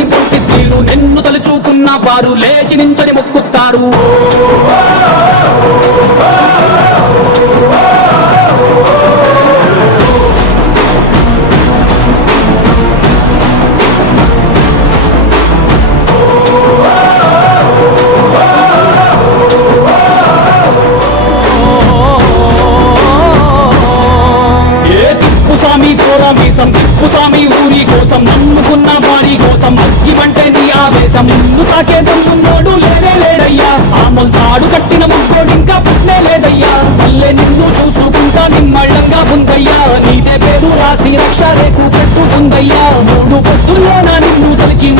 నీ పొట్టి తీరు నిన్ను తలుచుకున్న వారు లేచి నించని మొక్కుతారు. తిప్పుస్వామి ఊరి కోసం నమ్ముకున్న వారి కోసం అగ్గిమంటే నీ ఆవేశం. నిన్ను తాకే దమ్మున్నోడు లేనే లేడయ్యా, ఆ మొల్తాడు కట్టిన ముక్కోడు ఇంకా పుట్నే లేదయ్యా. మళ్ళీ నిన్ను చూసుకుంటా నిమ్మళ్ళంగా ఉందయ్యా, నీదే పేరు రాసి రక్ష రేకు కట్టుకుందయ్యా. 3 పొద్దుల్లోనా నిన్ను తలిచి